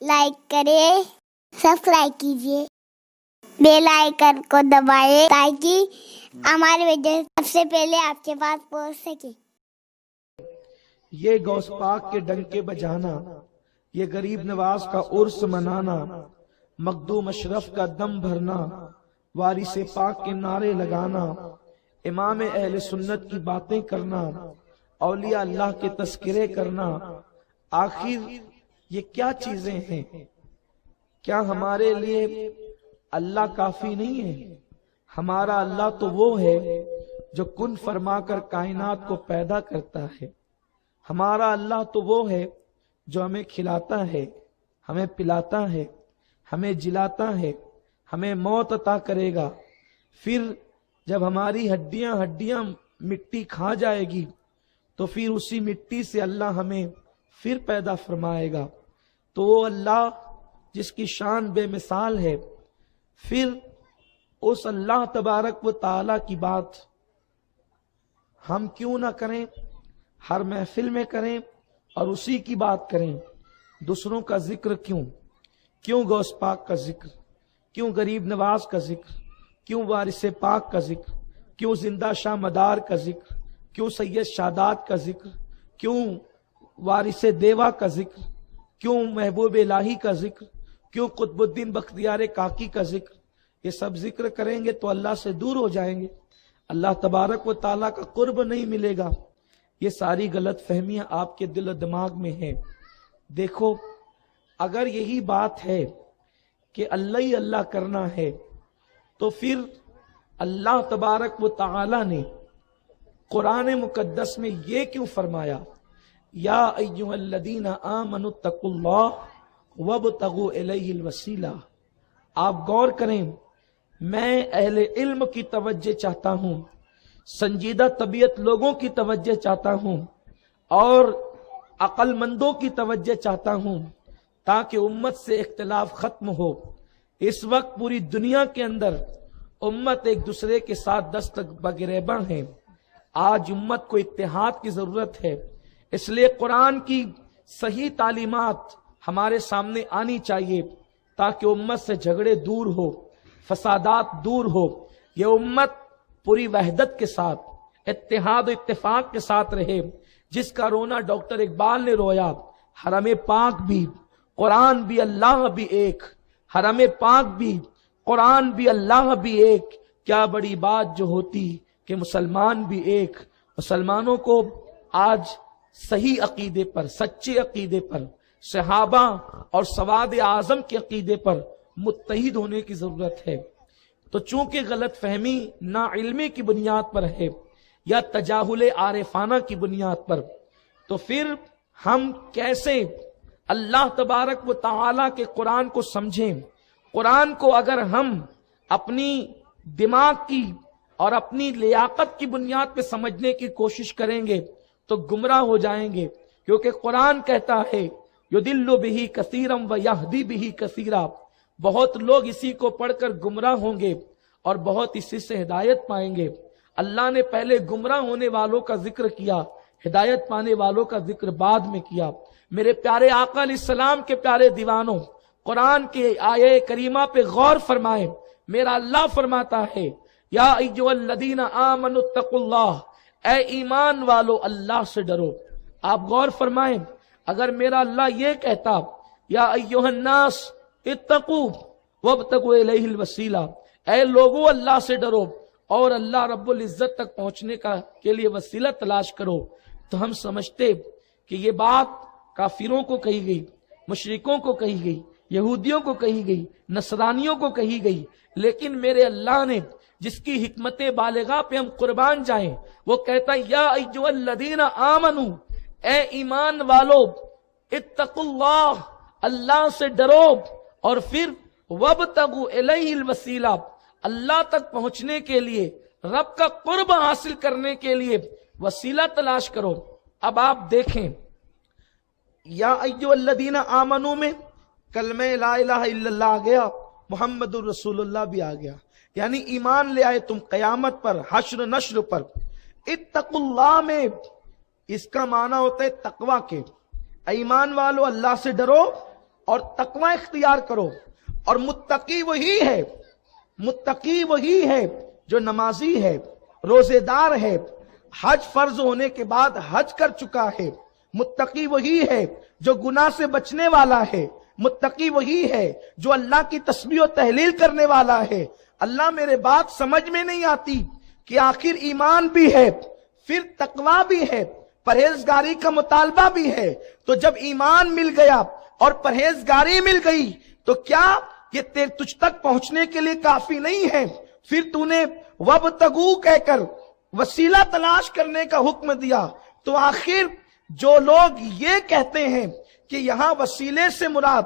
Like کریں، subscribe کیجیے، bell icon کو دبائیں تاکہ ہماری ویڈیو سب سے پہلے آپ کے پاس پہنچ سکے۔ یہ غوث پاک کے ڈنکے بجانا، یہ غریب نواز کا عرس منانا، مخدوم اشرف کا دم بھرنا، وارث پاک کے نعرے لگانا، امام اہل سنت کی باتیں کرنا، اولیاء اللہ کے تذکرے کرنا، آخر یہ کیا چیزیں ہیں؟ کیا ہمارے لیے اللہ کافی نہیں ہے؟ ہمارا اللہ تو وہ ہے جو کن فرما کر کائنات کو پیدا کرتا ہے۔ ہمارا اللہ تو وہ ہے جو ہمیں کھلاتا ہے، ہمیں پلاتا ہے، ہمیں جلاتا ہے، ہمیں موت عطا کرے گا۔ پھر جب ہماری ہڈیاں مٹی کھا جائے گی تو پھر اسی مٹی سے اللہ ہمیں پھر پیدا فرمائے گا۔ تو وہ اللہ جس کی شان بے مثال ہے، پھر اس اللہ تبارک و تعالی کی بات ہم کیوں نہ کریں، ہر محفل میں کریں اور اسی کی بات کریں؟ دوسروں کا ذکر کیوں غوث پاک کا ذکر، کیوں غریب نواز کا ذکر، کیوں وارث پاک کا ذکر، کیوں زندہ شاہ مدار کا ذکر، کیوں سید شادات کا ذکر، کیوں وارث دیوا کا ذکر، کیوں محبوب الہی کا ذکر، کیوں قطب الدین بختیار کاکی کا ذکر؟ یہ سب ذکر کریں گے تو اللہ سے دور ہو جائیں گے، اللہ تبارک و تعالیٰ کا قرب نہیں ملے گا۔ یہ ساری غلط فہمیاں آپ کے دل و دماغ میں ہیں۔ دیکھو، اگر یہی بات ہے کہ اللہ ہی اللہ کرنا ہے تو پھر اللہ تبارک و تعالیٰ نے قرآن مقدس میں یہ کیوں فرمایا، یا ایھا الذین آمنوا اتقوا اللہ وابتغوا الیہ الوسیلہ؟ آپ غور کریں، میں اہل علم کی توجہ چاہتا ہوں، سنجیدہ طبیعت لوگوں کی توجہ چاہتا ہوں، اور عقل مندوں کی توجہ چاہتا ہوں، تاکہ امت سے اختلاف ختم ہو۔ اس وقت پوری دنیا کے اندر امت ایک دوسرے کے ساتھ دست بگریباں ہیں۔ آج امت کو اتحاد کی ضرورت ہے، اس لیے قرآن کی صحیح تعلیمات ہمارے سامنے آنی چاہیے تاکہ امت سے جھگڑے دور ہو، فسادات دور ہو، یہ امت پوری وحدت کے ساتھ، اتحاد و اتفاق کے ساتھ رہے۔ جس کا رونا ڈاکٹر اقبال نے رویا، حرم پاک بھی قرآن بھی اللہ بھی ایک، حرم پاک بھی قرآن بھی اللہ بھی ایک، کیا بڑی بات جو ہوتی کہ مسلمان بھی ایک۔ مسلمانوں کو آج صحیح عقیدے پر، سچے عقیدے پر، صحابہ اور سواد اعظم کے عقیدے پر متحد ہونے کی ضرورت ہے۔ تو چونکہ غلط فہمی نا علمی کی بنیاد پر ہے یا تجاہل عارفانہ کی بنیاد پر، تو پھر ہم کیسے اللہ تبارک و تعالیٰ کے قرآن کو سمجھیں؟ قرآن کو اگر ہم اپنی دماغ کی اور اپنی لیاقت کی بنیاد پہ سمجھنے کی کوشش کریں گے تو گمراہ ہو جائیں گے، کیونکہ قرآن کہتا ہے یضل بہ کثیرا ویہدی بہ کثیرا، بہت لوگ اسی کو پڑھ کر گمراہ ہوں گے اور بہت اسی سے ہدایت پائیں گے۔ اللہ نے پہلے گمراہ ہونے والوں کا ذکر کیا، ہدایت پانے والوں کا ذکر بعد میں کیا۔ میرے پیارے آقا علیہ السلام کے پیارے دیوانوں، قرآن کے آیے کریمہ پہ غور فرمائیں۔ میرا اللہ فرماتا ہے، یا ایھا الذین آمنوا اتقوا اللہ، اے ایمان والو اللہ سے ڈرو۔ آپ غور فرمائیں، اگر میرا اللہ یہ کہتا، یا ایھا الناس اتقوا وابتغوا الیہ الوسیلہ، اے لوگو اللہ سے ڈرو اور اللہ رب العزت تک پہنچنے کے لیے وسیلہ تلاش کرو، تو ہم سمجھتے کہ یہ بات کافروں کو کہی گئی، مشرکوں کو کہی گئی، یہودیوں کو کہی گئی، نصرانیوں کو کہی گئی۔ لیکن میرے اللہ نے جس کی حکمت بالغہ پہ ہم قربان جائیں، وہ کہتا ہے، یا ایھا الذین آمنوا، اے ایمان والو، اتقوا اللہ، اللہ سے ڈرو، اور پھر وابتغوا الیہ الوسیلہ، اللہ تک پہنچنے کے لیے، رب کا قرب حاصل کرنے کے لیے وسیلہ تلاش کرو۔ اب آپ دیکھیں، یا ایھا الذین آمنوا میں کلمہ لا الہ الا اللہ آ گیا، محمد الرسول اللہ بھی آ گیا، یعنی ایمان لے آئے تم قیامت پر، حشر نشر پر۔ اتقوا اللہ میں اس کا معنی ہوتا ہے تقوی کے، ایمان والو اللہ سے ڈرو اور تقوی اختیار کرو. اور متقی وہی ہے جو نمازی ہے، روزے دار ہے، حج فرض ہونے کے بعد حج کر چکا ہے. متقی وہی ہے جو گناہ سے بچنے والا ہے. متقی وہی ہے جو اللہ کی تسبیح و تحلیل کرنے والا ہے. اللہ میرے بات سمجھ میں نہیں آتی کہ آخر ایمان بھی ہے، پھر تقوی بھی ہے، پرہیزگاری کا مطالبہ بھی ہے. تو جب ایمان مل گیا اور پرہیزگاری مل گئی تو کیا یہ تجھ تک پہنچنے کے لیے کافی نہیں ہے؟ پھر تو نے وابتغوا کہہ کر وسیلہ تلاش کرنے کا حکم دیا. تو آخر جو لوگ یہ کہتے ہیں کہ یہاں وسیلے سے مراد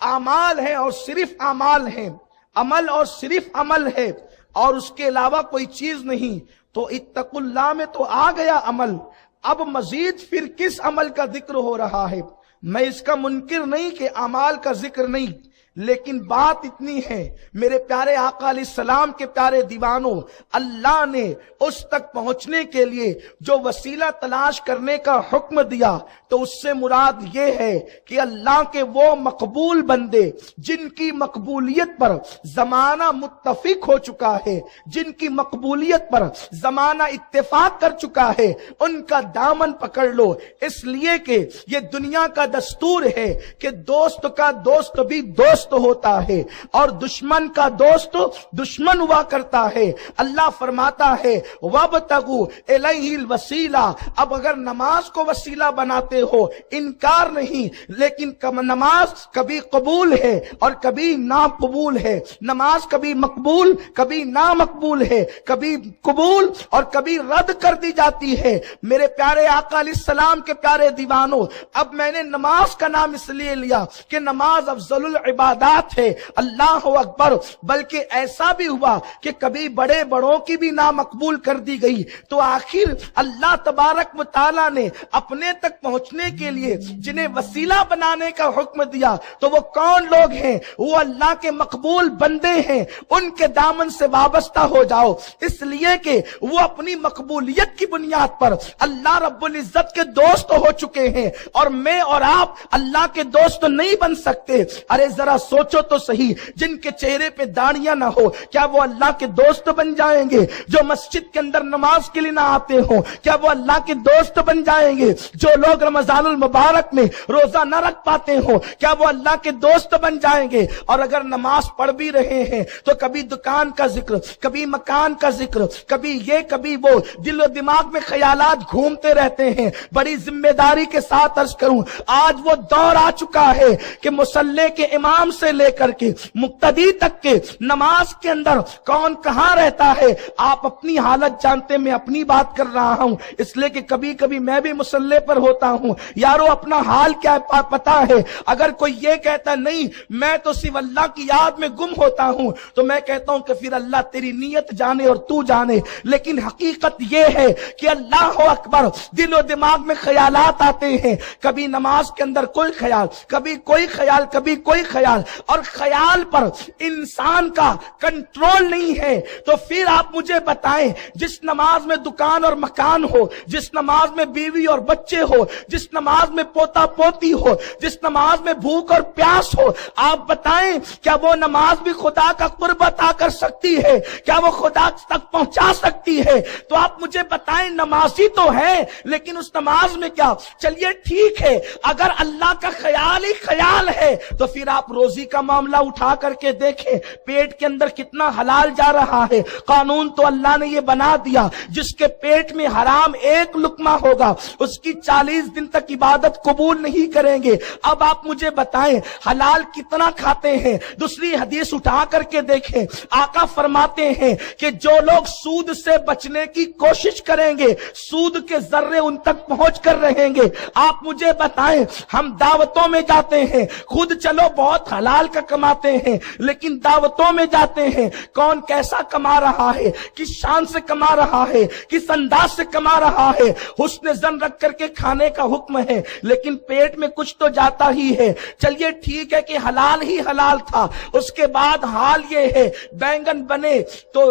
اعمال ہے اور صرف اعمال ہیں، عمل اور صرف عمل ہے اور اس کے علاوہ کوئی چیز نہیں، تو اتقوا اللہ میں تو آ گیا عمل. اب مزید پھر کس عمل کا ذکر ہو رہا ہے؟ میں اس کا منکر نہیں کہ اعمال کا ذکر نہیں، لیکن بات اتنی ہے میرے پیارے آقا علیہ السلام کے پیارے دیوانوں، اللہ نے اس تک پہنچنے کے لیے جو وسیلہ تلاش کرنے کا حکم دیا تو اس سے مراد یہ ہے کہ اللہ کے وہ مقبول بندے جن کی مقبولیت پر زمانہ متفق ہو چکا ہے، جن کی مقبولیت پر زمانہ اتفاق کر چکا ہے، ان کا دامن پکڑ لو. اس لیے کہ یہ دنیا کا دستور ہے کہ دوست کا دوست بھی دوست ہوتا ہے اور دشمن کا دوست دشمن ہوا کرتا ہے. اللہ فرماتا ہے وابتغوا الیہ الوسیلہ. اب اگر نماز کو وسیلہ بناتے ہو انکار نہیں، لیکن نماز کبھی قبول ہے اور کبھی ناقبول ہے. نماز کبھی مقبول کبھی نامقبول ہے، کبھی قبول اور کبھی رد کر دی جاتی ہے. میرے پیارے آقا علیہ السلام کے پیارے دیوانوں، اب میں نے نماز کا نام اس لیے لیا کہ نماز افضل العبادات ہے، اللہ اکبر. بلکہ ایسا بھی ہوا کہ کبھی بڑے بڑوں کی بھی نامقبول کر دی گئی. تو آخر اللہ تبارک و تعالی نے اپنے تک پہنچنے کے لیے جنہیں وسیلہ بنانے کا حکم دیا تو وہ کون لوگ ہیں؟ وہ اللہ کے مقبول بندے ہیں. ان کے دامن سے وابستہ ہو جاؤ، اس لیے کہ وہ اپنی مقبولیت کی بنیاد پر اللہ رب العزت کے دوست ہو چکے ہیں اور میں اور آپ اللہ کے دوست نہیں بن سکتے. ارے ذرا سوچو تو صحیح، جن کے چہرے پہ داڑیاں نہ ہو کیا وہ اللہ کے دوست بن جائیں گے؟ جو مسجد کے اندر نماز کے لیے نہ آتے ہوں کیا وہ اللہ کے دوست بن جائیں گے؟ جو لوگ رمضان المبارک میں روزہ نہ رکھ پاتے ہوں کیا وہ اللہ کے دوست بن جائیں گے؟ اور اگر نماز پڑھ بھی رہے ہیں تو کبھی دکان کا ذکر، کبھی مکان کا ذکر، کبھی یہ کبھی وہ، دل و دماغ میں خیالات گھومتے رہتے ہیں. بڑی ذمہ داری کے ساتھ عرض کروں، آج وہ دور آ چکا ہے کہ مصلی کے امام سے لے کر کے مقتدی تک کے نماز کے اندر کون کہاں رہتا ہے آپ اپنی حالت جانتے. میں اپنی بات کر رہا ہوں اس لیے کہ کبھی کبھی میں بھی مصلی پر ہوتا ہوں. یارو اپنا حال کیا پتا ہے؟ اگر کوئی یہ کہتا نہیں میں تو صرف اللہ کی یاد میں گم ہوتا ہوں تو میں کہتا ہوں کہ پھر اللہ تیری نیت جانے اور تو جانے. لیکن حقیقت یہ ہے کہ اللہ اکبر، دل و دماغ میں خیالات آتے ہیں، کبھی نماز کے اندر کوئی خیال، کبھی کوئی خیال، کبھی کوئی خیال، اور خیال پر انسان کا کنٹرول نہیں ہے. تو پھر آپ مجھے بتائیں، جس نماز میں دکان اور مکان ہو، جس نماز میں بیوی اور بچے ہو، جس نماز میں پوتا پوتی ہو، جس نماز میں بھوک اور پیاس ہو، آپ بتائیں کیا وہ نماز بھی خدا کا قرب عطا کر سکتی ہے؟ کیا وہ خدا تک پہنچا سکتی ہے؟ تو آپ مجھے بتائیں، نمازی تو ہے لیکن اس نماز میں کیا؟ چلیے ٹھیک ہے، اگر اللہ کا خیال ہی خیال ہے تو پھر آپ روزی کا معاملہ اٹھا کر کے دیکھیں، پیٹ کے اندر کتنا حلال جا رہا ہے. قانون تو اللہ نے یہ بنا دیا، جس کے پیٹ میں حرام ایک لقمہ ہوگا اس کی 40 دن تک عبادت قبول نہیں کریں گے. اب آپ مجھے بتائیں حلال کتنا کھاتے ہیں؟ دوسری حدیث اٹھا کر کے دیکھیں، آقا فرماتے ہیں کہ جو لوگ سود سے بچنے کی کوشش کریں گے سود کے ذرے ان تک پہنچ کر رہیں گے. آپ مجھے بتائیں، ہم دعوتوں میں جاتے ہیں، خود چلو بہت حلال کا کماتے ہیں لیکن دعوتوں میں جاتے ہیں، کون کیسا کما رہا ہے، کس شان سے کما رہا ہے، کس انداز سے کما رہا ہے. حسن ظن رکھ کر کے کھانے کا حکم ہے لیکن پیٹ میں کچھ تو جاتا ہی ہے. چلیے ٹھیک ہے کہ حلال ہی حلال تھا، اس کے بعد حال یہ ہے بینگن بنے تو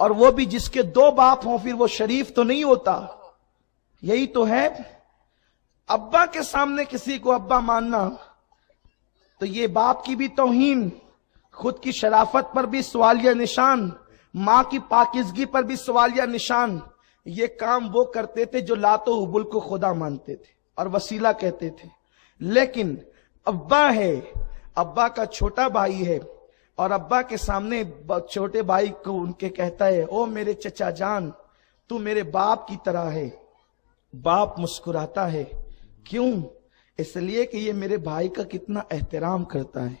اور وہ بھی جس کے دو باپ ہوں پھر وہ شریف تو نہیں ہوتا. یہی تو ہے. ابا کے سامنے کسی کو ابا ماننا تو یہ باپ کی بھی توہین، خود کی شرافت پر بھی سوالیہ نشان، ماں کی پاکیزگی پر بھی سوالیہ نشان. یہ کام وہ کرتے تھے جو لات و حبل کو خدا مانتے تھے اور وسیلہ کہتے تھے. لیکن ابا ہے، ابا کا چھوٹا بھائی ہے، اور ابا کے سامنے چھوٹے بھائی کو ان کے کہتا ہے او میرے چچا جان تو میرے باپ کی طرح ہے. باپ مسکراتا ہے. کیوں؟ اس لیے کہ یہ میرے بھائی کا کتنا احترام کرتا ہے.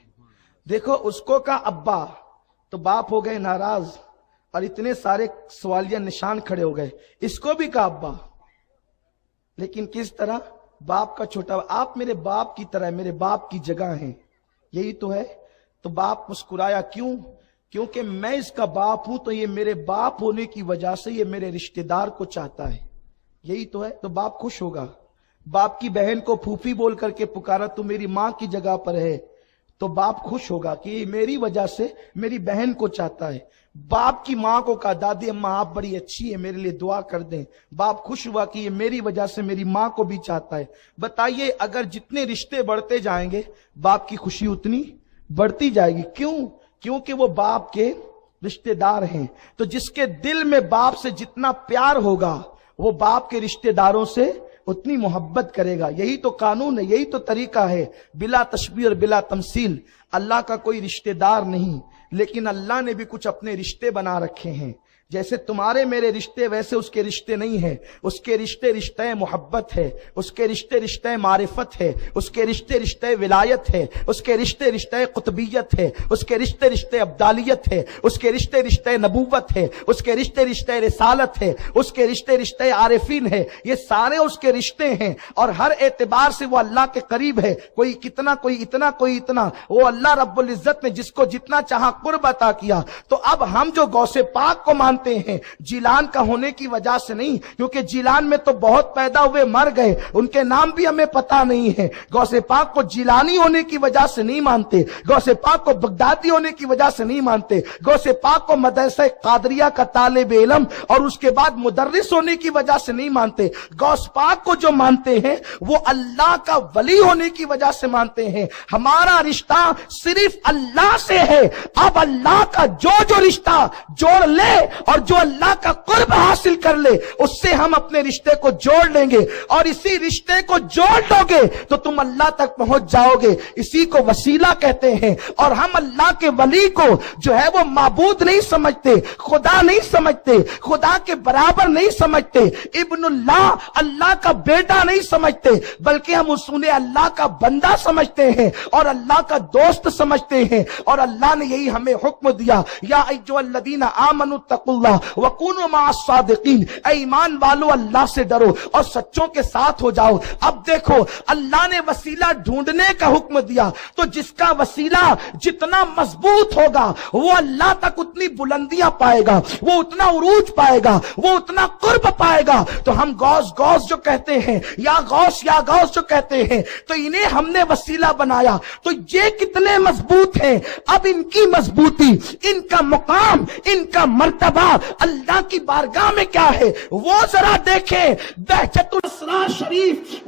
دیکھو اس کو کا ابا تو باپ ہو گئے ناراض اور اتنے سارے سوالیہ نشان کھڑے ہو گئے. اس کو بھی کا ابا، لیکن کس طرح؟ باپ کا چھوٹا. آپ میرے باپ کی طرح، میرے باپ کی جگہ ہیں. یہی تو ہے. تو باپ مسکرایا. کیوں؟ کیونکہ میں اس کا باپ ہوں تو یہ میرے باپ ہونے کی وجہ سے یہ میرے رشتہ دار کو چاہتا ہے. یہی تو ہے. تو باپ خوش ہوگا. باپ کی بہن کو پھوپھی بول کر کے پکارا تو میری ماں کی جگہ پر ہے تو باپ خوش ہوگا کہ یہ میری وجہ سے میری بہن کو چاہتا ہے. باپ کی ماں کو کہا دادی اماں آپ بڑی اچھی ہے، میرے لیے دعا کر دیں. باپ خوش ہوا کہ یہ میری وجہ سے میری ماں کو بھی چاہتا ہے. بتائیے اگر جتنے رشتے بڑھتے جائیں گے باپ کی خوشی اتنی بڑھتی جائے گی. کیوں؟ کیونکہ وہ باپ کے رشتے دار ہیں. تو جس کے دل میں باپ سے جتنا پیار ہوگا وہ باپ کے رشتے داروں سے اتنی محبت کرے گا. یہی تو قانون ہے، یہی تو طریقہ ہے. بلا تشبیہ اور بلا تمثیل. اللہ کا کوئی رشتے دار نہیں، لیکن اللہ نے بھی کچھ اپنے رشتے بنا رکھے ہیں. جیسے تمہارے میرے رشتے ویسے اس کے رشتے نہیں ہیں. اس کے رشتے رشتہ محبت ہے، اس کے رشتے رشتہ معرفت ہے، اس کے رشتے رشتہ ولایت ہے، اس کے رشتے رشتہ قطبیت ہے، اس کے رشتے رشتہ ابدالیت ہے، اس کے رشتے رشتہ نبوت ہے، اس کے رشتے رشتہ رسالت ہے، اس کے رشتے رشتہ عارفین ہے. یہ سارے اس کے رشتے ہیں اور ہر اعتبار سے وہ اللہ کے قریب ہے. کوئی کتنا، کوئی اتنا، کوئی اتنا. وہ اللہ رب العزت نے جس کو جتنا چاہا قرب عطا کیا. تو اب ہم جو غوث پاک کو مانتے ہیں جیلان کا ہونے کی وجہ سے نہیں، کیونکہ جیلان میں تو بہت پیدا ہوئے مر گئے، ان کے نام بھی ہمیں پتا نہیں ہے. غوث پاک کو جیلانی ہونے کی وجہ سے نہیں مانتے، غوث پاک کو بغدادی ہونے کی وجہ سے نہیں مانتے، غوث پاک کو مدرسہ قادریہ کا طالب علم اور اس کے بعد مدرس ہونے کی وجہ سے نہیں مانتے. غوث پاک کو جو مانتے ہیں وہ اللہ کا ولی ہونے کی وجہ سے مانتے ہیں. ہمارا رشتہ صرف اللہ سے ہے. اب اللہ کا جو رشتہ جوڑ لے اور جو اللہ کا قرب حاصل کر لے اس سے ہم اپنے رشتے کو جوڑ لیں گے، اور اسی رشتے کو جوڑ لو گے تو تم اللہ تک پہنچ جاؤ گے. اسی کو وسیلہ کہتے ہیں. اور ہم اللہ کے ولی کو جو ہے وہ معبود نہیں سمجھتے، خدا نہیں سمجھتے، خدا کے برابر نہیں سمجھتے، ابن اللہ اللہ کا بیٹا نہیں سمجھتے، بلکہ ہم انہیں اللہ کا بندہ سمجھتے ہیں اور اللہ کا دوست سمجھتے ہیں. اور اللہ نے یہی ہمیں حکم دیا، یا ایھا الذین آمنوا اتقوا اللہ وکونوا مع الصادقین. اے ایمان والو اللہ سے ڈرو اور سچوں کے ساتھ ہو جاؤ. اب دیکھو اللہ نے وسیلہ ڈھونڈنے کا حکم دیا تو جس کا وسیلہ جتنا مضبوط ہوگا وہ اللہ تک اتنی بلندیاں پائے گا، وہ اتنا عروج پائے گا، وہ اتنا قرب پائے گا. تو ہم غوث غوث جو کہتے ہیں یا غوث جو کہتے ہیں تو انہیں ہم نے وسیلہ بنایا. تو یہ کتنے مضبوط ہیں. اب ان کی مضبوطی، ان کا مقام، ان کا مرتبہ اللہ کی بارگاہ میں کیا ہے وہ ذرا دیکھیں. بہجت الاسرار شریف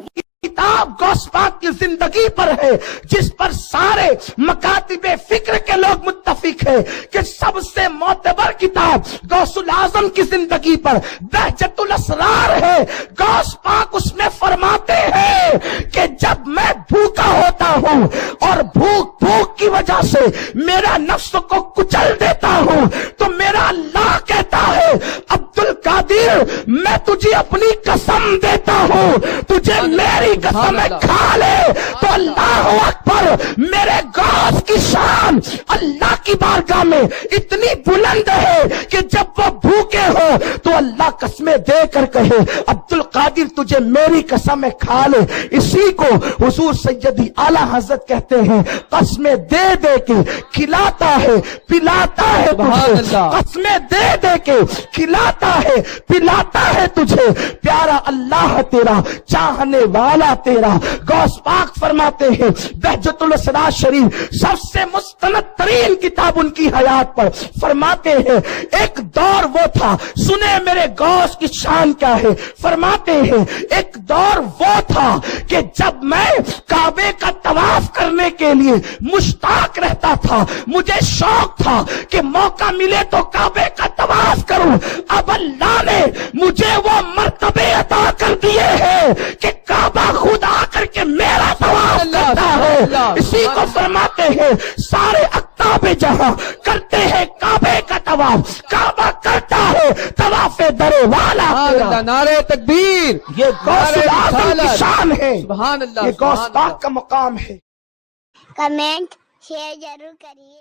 کتاب غوث پاک کی زندگی پر ہے جس پر سارے مکاتب فکر کے لوگ متفق ہیں کہ سب سے معتبر کتاب غوث الاعظم کی زندگی پر بہجت الاسرار ہے. غوث پاک اس میں فرماتے ہیں کہ جب میں بھوکا ہوتا ہوں اور بھوک کی وجہ سے میرا نفس کو کچل دیتا ہوں تو میرا اللہ کہتا ہے عبد القادر میں تجھے اپنی قسم دیتا ہوں تجھے میری قسم کھا لے. تو اللہ اکبر، میرے غوث کی شان اللہ کی بارگاہ میں اتنی بلند ہے کہ جب وہ بھوکے ہو تو اللہ قسمیں دے کر کہے عبد القادر تجھے میری قسم کھا لے. اسی کو حضور سیدی اعلی حضرت کہتے ہیں قسمیں دے دے کے کھلاتا ہے پلاتا ہے تجھے, قسمیں دے دے کے کھلاتا ہے پلاتا ہے تجھے, پیارا اللہ تیرا چاہنے والا تیرا. غوث پاک فرماتے ہیں بہجت الاسرار شریف سب سے مستند ترین کتاب ان کی حیات پر, فرماتے ہیں ایک دور وہ تھا, سنے میرے غوث کی شان کیا ہے, فرماتے ہیں ایک دور وہ تھا کہ جب میں کعبے کا طواف کرنے کے لیے مشتاق رہتا تھا, مجھے شوق تھا کہ موقع ملے تو کعبے کا طواف کروں. اب اللہ نے مجھے وہ مرتبے عطا کر دیے ہیں کہ کعبہ خود آ کر کے میرا طواف کرتا ہے. اسی کو فرماتے ہیں سارے اقطاب جہاں کرتے ہیں کعبے کا طواف, کعبہ کرتا ہے طواف در والا تیرا. نعرہ تکبیر, یہ غوث اعظم کی شان ہے, سبحان اللہ, یہ غوث پاک کا مقام ہے. کمنٹ شیئر ضرور کریے.